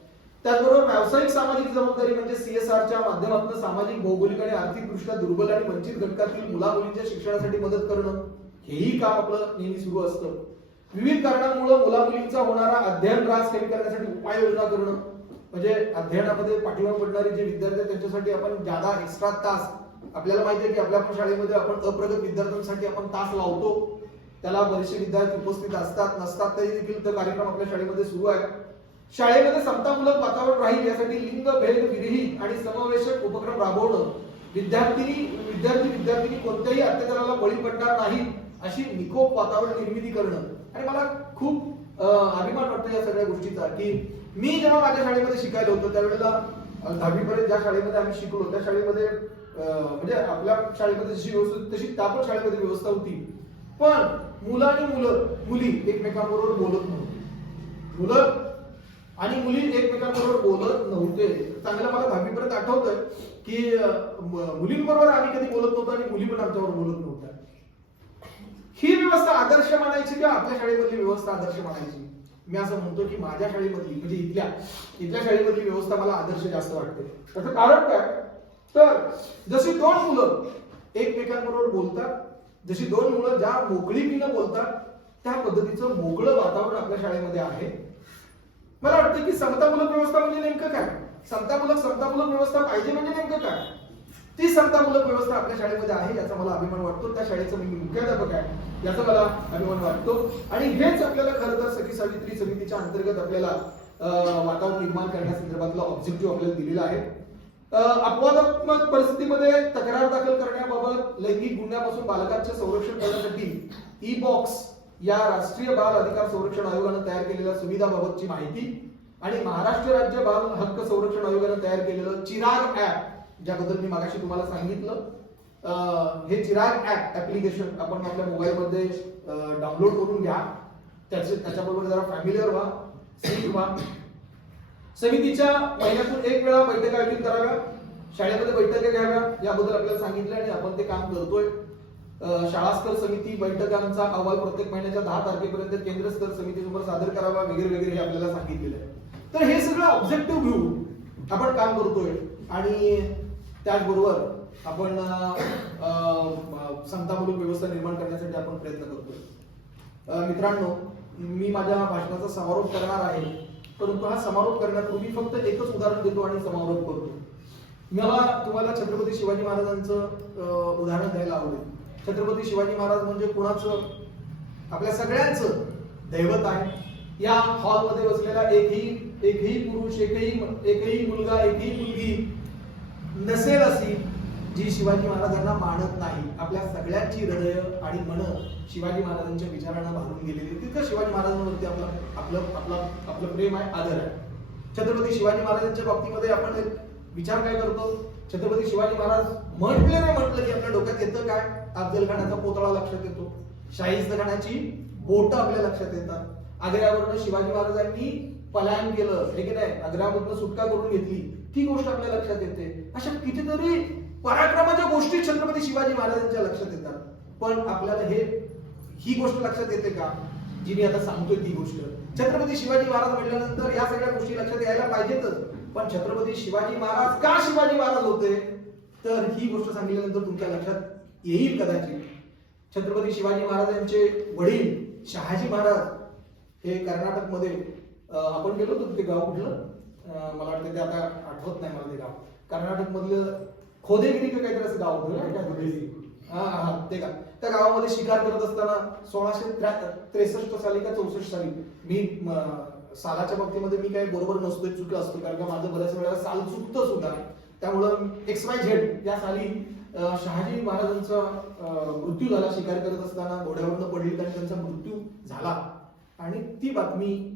त्याचबरोबर व्यावसायिक सामाजिक जबाबदारी म्हणजे CSRच्या माध्यमातून सामाजिक, भौगोलिक आणि आर्थिकदृष्ट्या दुर्बल आणि वंचित घटकातील मुला मुलींच्या शिक्षणासाठी मदत करणं हेही काम आपलं नेहमी सुरू असतं. विविध कारणांमुळे मुला मुलींचा होणारा अध्ययन त्रास कमी करण्यासाठी उपाययोजना करणं म्हणजे अध्ययनामध्ये पाठीमागे पडणारे जे विद्यार्थी आहेत त्यांच्यासाठी आपण ज्यादा एक्स्ट्रा तास, आपल्याला माहिती आहे की आपल्या शाळेमध्ये आपण अप्रगत विद्यार्थ्यांसाठी आपण तास लावतो. त्याला बरेचसे विद्यार्थी उपस्थित असतात नसतात तरी देखील तो कार्यक्रम आपल्या शाळेमध्ये सुरू आहे. शाळेमध्ये समतामूलक वातावरण राहील यासाठी लिंग भेद विरहित आणि समावेशक उपक्रम राबवणं, विद्यार्थी कोणत्याही अत्याचाराला बळी पडणार नाही अशी निकोप वातावरण निर्मिती करणं. आणि मला खूप अभिमान वाटतो या सगळ्या गोष्टीचा की मी जेव्हा माझ्या शाळेमध्ये शिकायला होतो त्यावेळेला 10वी पर्यंत ज्या शाळेमध्ये आम्ही शिकलो त्या शाळेमध्ये म्हणजे आपल्या शाळेमध्ये जशी व्यवस्था तशी त्या पण शाळेमध्ये व्यवस्था होती. पण मुलं आणि मुली एकमेकांबरोबर बोलत नव्हते, मुलं आणि मुली एकमेकांबरोबर बोलत नव्हते. चांगलं मला 10वी पर्यंत आठवतंय की मुलींबरोबर आम्ही कधी बोलत नव्हतो आणि मुली पण आमच्याबरोबर बोलत नव्हत्या. ही व्यवस्था आदर्श मानायची किंवा आपल्या शाळेमधली व्यवस्था आदर्श मानायची. मी असं म्हणतो की माझ्या शाळेमधली म्हणजे इथल्या शाळेमधली व्यवस्था मला आदर्श जास्त वाटते. त्याचं कारण काय, तर जशी दोन मुलं एकमेकांबरोबर बोलतात, जशी दोन मुलं ज्या मोकळीकीनं बोलतात, त्या पद्धतीचं मोकळं वातावरण आपल्या शाळेमध्ये आहे. मला वाटतं की समतामूलक व्यवस्था म्हणजे नेमकं काय, समतामूलक व्यवस्था पाहिजे म्हणजे नेमकं काय, ती समतामूलक व्यवस्था आपल्या शाळेमध्ये आहे याचा मला अभिमान वाटतो. त्या शाळेचा मी मुख्याध्यापक आहे याचा मला अभिमान वाटतो. आणि हेच आपल्याला खरं तर सखी सावित्री समितीच्या अंतर्गत आपल्याला वातावरण निर्माण करण्यासंदर्भातला ऑब्जेक्टिव्ह आपल्याला दिलेला आहे. अपवादात्मक परिस्थितीमध्ये तक्रार दाखल करण्याबाबत लैंगिक गुन्ह्यापासून बालकांचे संरक्षण करण्यासाठी ई-बॉक्स या राष्ट्रीय बाल अधिकार संरक्षण आयोगाने तयार केलेल्या सुविधाबाबतची माहिती आणि महाराष्ट्र राज्य बाल हक्क संरक्षण आयोगाने तयार केलेलं चिराग ऍप, ज्याबद्दल मी मागाशी तुम्हाला सांगितलं, हे चिराग ऍप्लिकेशन आपण आपल्या मोबाईल मध्ये डाउनलोड करून घ्या. त्याच्याबरोबर जरा फॅमिलियर व्हा, सीख व्हा. समितीच्या महिन्यातून एक वेळा बैठक आयोजित कराव्या, शाळेमध्ये बैठका घ्याव्या याबद्दल आपल्याला सांगितलं आणि आपण ते काम करतोय. शाळा स्तर समिती बैठकांचा अहवाल प्रत्येक महिन्याच्या 10 तारखेपर्यंत केंद्र स्तर समितीसमोर सादर करावा वगैरे वगैरे हे आपल्याला सांगितलेलं आहे. तर हे सगळं ऑब्जेक्टिव्ह घेऊन आपण काम करतोय आणि त्याचबरोबर आपण समतामूलक व्यवस्था निर्माण करण्यासाठी आपण प्रयत्न करतोय. मित्रांनो, मी माझ्या भाषणाचा समारोप करणार आहे, परंतु हा समारोप करण्यापूर्वी फक्त एकच उदाहरण देतो आणि समारोप करतो. मला तुम्हाला छत्रपती शिवाजी महाराजांचं उदाहरण द्यायला आवडेल. छत्रपती शिवाजी महाराज म्हणजे कुणाचं, आपल्या सगळ्यांचं दैवत आहे. या हॉलमध्ये बसलेला एकही पुरुष, एकही मुलगा, एकही मुलगी नसेल अशी जी शिवाजी महाराजांना मानत नाही. आपल्या सगळ्यांची हृदय आणि मन शिवाजी महाराजांच्या विचारांना भारून गेलेली. तिथं शिवाजी महाराजांवरती आपलं प्रेम आहे, आदर आहे. छत्रपती शिवाजी महाराजांच्या बाबतीमध्ये आपण एक विचार काय करतो, छत्रपती शिवाजी महाराज म्हटलं की आपल्या डोक्यात येतं काय, अफजल खानाचा पुतळा लक्षात येतो, शाहिस्ते खानाची बोटं आपल्या लक्षात येतात, आग्र्यावरून शिवाजी महाराजांनी पलायन केलं, हे की नाही, आग्र्यामधून सुटका करून घेतली, ती गोष्ट आपल्या लक्षात येते. अशा कितीतरी पराक्रमाच्या गोष्टी छत्रपती शिवाजी महाराजांच्या लक्षात येतात. पण आपल्याला ही गोष्ट लक्षात येते का, जी मी आता सांगतोय ती गोष्ट. छत्रपती शिवाजी महाराज म्हटल्यानंतर या सगळ्या गोष्टी लक्षात यायला पाहिजेतच. पण छत्रपती शिवाजी महाराज का शिवाजी महाराज होते, तर ही गोष्ट सांगितल्यानंतर तुमच्या लक्षात येईल कदाचित. छत्रपती शिवाजी महाराजांचे वडील शहाजी महाराज हे कर्नाटकमध्ये, आपण गेलो होतो ते गाव कुठलं, मला वाटतं ते आता आठवत नाही मला ते गाव, कर्नाटक मधलं खोदेगिरी का काहीतरी असं गाव होतं. ते का त्या गावामध्ये शिकार करत असताना 1663 साली का 64 साली, मी सालाच्या बाबतीमध्ये मी काही बरोबर नसतोय, चुकलं असतो, कारण का माझं बऱ्याच वेळेला साल चुकतं सुद्धा. त्यामुळं XYZ या साली शहाजी महाराजांचा मृत्यू झाला. शिकार करत असताना घोड्यावरनं पडली आणि त्यांचा मृत्यू झाला. आणि ती बातमी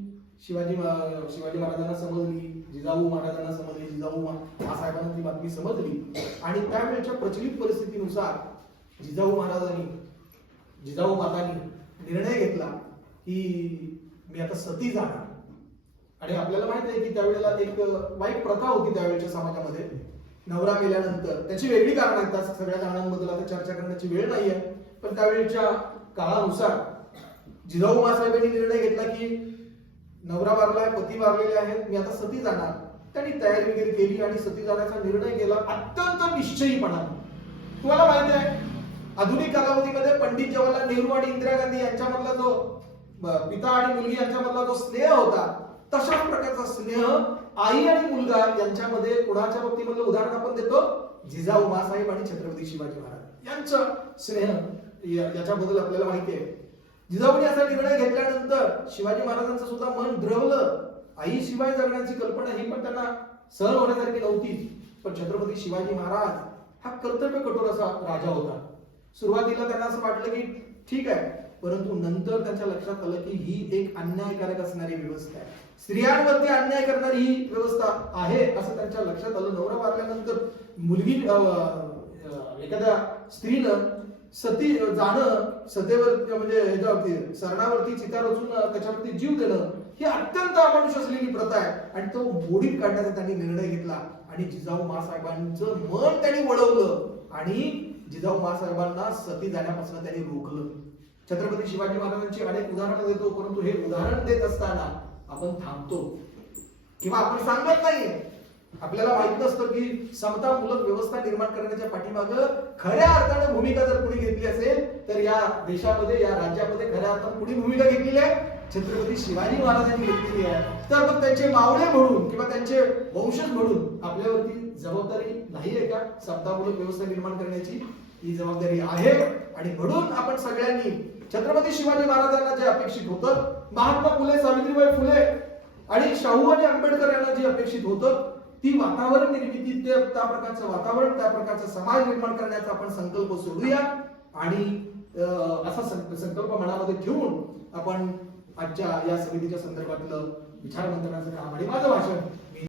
शिवाजी महाराजांना समजली, जिजाऊ महाराजांना समजली, जिजाऊ साहेबांना ती बातमी समजली. आणि त्यावेळेच्या प्रचलित परिस्थितीनुसार जिजाऊ मातांनी निर्णय घेतला की मी आता सती जाणार. आणि आपल्याला माहित आहे की त्यावेळेला एक वाईट प्रथा होती त्यावेळेच्या समाजामध्ये, नवरा मेल्यानंतर त्याची वेगळी कारण आहेत, त्या सगळ्या कारणांबद्दल आता चर्चा करण्याची वेळ नाही आहे. पण त्यावेळेच्या काळानुसार जिजाऊ मासाहेबांनी निर्णय घेतला की नवरा वारलाय, पती वारलेले आहेत, मी आता सती जाणार. त्यांनी तयारी वगैरे केली आणि सती जाण्याचा निर्णय केला अत्यंत निश्चयीपणाने. तुम्हाला माहिती आहे आधुनिक कालावधीमध्ये पंडित जवाहरलाल नेहरू आणि इंदिरा गांधी यांच्यामधला जो पिता आणि मुलगी यांच्यामधला जो स्नेह होता, तशा प्रकारचा स्नेह आई आणि मुलगा यांच्यामध्ये कोणाच्या बाबतीमधलं उदाहरण आपण देतो, जिजाऊ मासाहेब आणि छत्रपती शिवाजी महाराज यांचा स्नेह याच्याबद्दल आपल्याला माहिती आहे. जिजाऊने असा निर्णय घेतल्यानंतर शिवाजी महाराजांचं सुद्धा मन द्रवलं. आई शिवाय जगण्याची कल्पना ही पण त्यांना सहन होण्यासारखी नव्हती. पण छत्रपती शिवाजी महाराज हा कर्तव्य कठोर असा राजा होता. सुरुवातीला त्यांना असं वाटलं की ठीक आहे, परंतु नंतर त्यांच्या लक्षात आलं की ही एक अन्यायकारक असणारी व्यवस्था आहे, स्त्रियांवरती अन्याय करणारी ही व्यवस्था आहे असं त्यांच्या लक्षात आलं. नवरा वारल्यानंतर मुलगी एखाद्या स्त्रीनं सती जाणं, सतेवर म्हणजे ह्याच्यावरती सरणावरती चिता रचून त्याच्यावरती जीव देणं ही अत्यंत अमानुष असलेली प्रथा आहे. आणि तो मोडीत काढण्याचा त्यांनी निर्णय घेतला आणि जिजाऊ मासाहेबांचं मन त्यांनी वळवलं आणि जिजाऊ मासाहेबांना सती जाण्यापासून त्यांनी रोखलं. छत्रपती शिवाजी महाराजांची अनेक उदाहरणं देतो, परंतु हे उदाहरण देत असताना आपण थांबतो किंवा आपण सांगत नाहीये. आपल्याला माहित नसतं की समतामूलक व्यवस्था निर्माण करण्याच्या पाठीमागं खऱ्या अर्थाने भूमिका जर कुणी घेतली असेल तर या देशामध्ये, या राज्यामध्ये खऱ्या अर्थाने कुणी भूमिका घेतलेली आहे? छत्रपती शिवाजी महाराजांनी घेतलेली आहे. तर मग त्यांचे मावळे म्हणून किंवा त्यांचे वंशज म्हणून आपल्यावरती जबाबदारी नाही आहे का समतामूलक व्यवस्था निर्माण करण्याची? ही जबाबदारी आहे. आणि म्हणून आपण सगळ्यांनी छत्रपती शिवाजी महाराजांना जे अपेक्षित होतं, महात्मा फुले, सावित्रीबाई फुले आणि शाहू आणि आंबेडकर यांना जे अपेक्षित होतं, ती वातावरण निर्मिती, त्या प्रकारचं वातावरण, त्या प्रकारचा समाज निर्माण करण्याचा आपण संकल्प सोडूया. आणि असा संकल्प मनामध्ये घेऊन आपण आजच्या या समितीच्या संदर्भातलं विचार मंथनाचं काम आणि माझं भाषण